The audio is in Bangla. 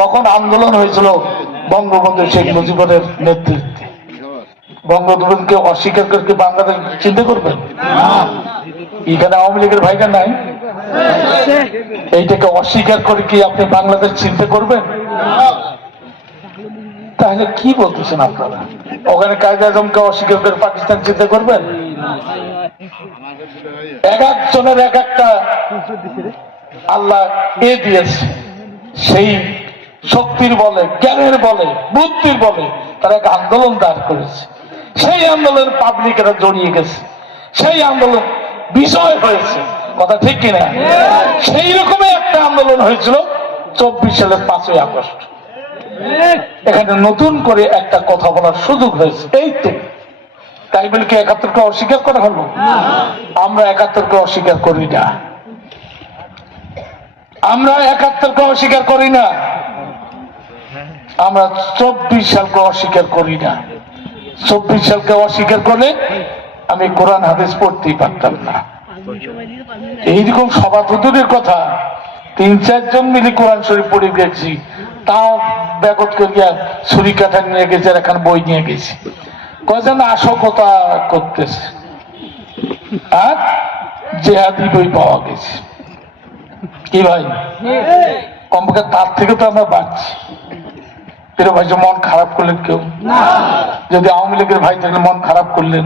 তখন আন্দোলন হয়েছিল বঙ্গবন্ধু শেখ মুজিবের নেতৃত্বে। বঙ্গবন্ধুকে অস্বীকার করে বাংলাদেশ চিন্তা করবেন? এখানে আওয়ামী লীগের ভাইরা নাই, এইটাকে অস্বীকার করে কি আপনি বাংলাদেশ চিন্তা করবেন? তাহলে কি বলতেছেন আপনারা? ওখানে কায়েদ আজমকে অস্বীকার করে পাকিস্তান চিন্তা করবেন? এক একজনের এক একটা আল্লাহ দিয়েছে, সেই শক্তির বলে, জ্ঞানের বলে, বুদ্ধির বলে তারা এক আন্দোলন দাঁড় করেছে। সেই আন্দোলন পাবলিকেরা জড়িয়ে গেছে, সেই আন্দোলন বিষয় হয়েছে, কথা ঠিক কিনা? সেই রকমই একটা আন্দোলন হয়েছিল 24 সালের 5ই আগস্ট। এখানে নতুন করে একটা কথা বলার সুযোগ হয়েছে, এই তো। তাই বলে কি 71কে অস্বীকার করা হলো? আমরা 71কে অস্বীকার করি না, আমরা 71কে অস্বীকার করি না, আমরা 24 সালকে অস্বীকার করি না। 24 সালকে অস্বীকার করলে আমি কোরআন হাদিস পড়তেই পারতাম না। এইরকম সভাপতিদের কথা 3-4 জন মিলে কোরআন শরীফ পড়ে গেছি, তাও ব্যাগত করিয়া ছুরি কাঠা নিয়ে গেছে, আর এখন বই নিয়ে গেছি, কয়জন আশকতা করতেছে, আর জেহাদি বই পাওয়া গেছে। কি ভাই, কমপক্ষে তার থেকে তো আমরা বাঁচছি। ভাই মন খারাপ করলেন কেউ? যদি আওয়ামী লীগের ভাই থাকলে মন খারাপ করলেন?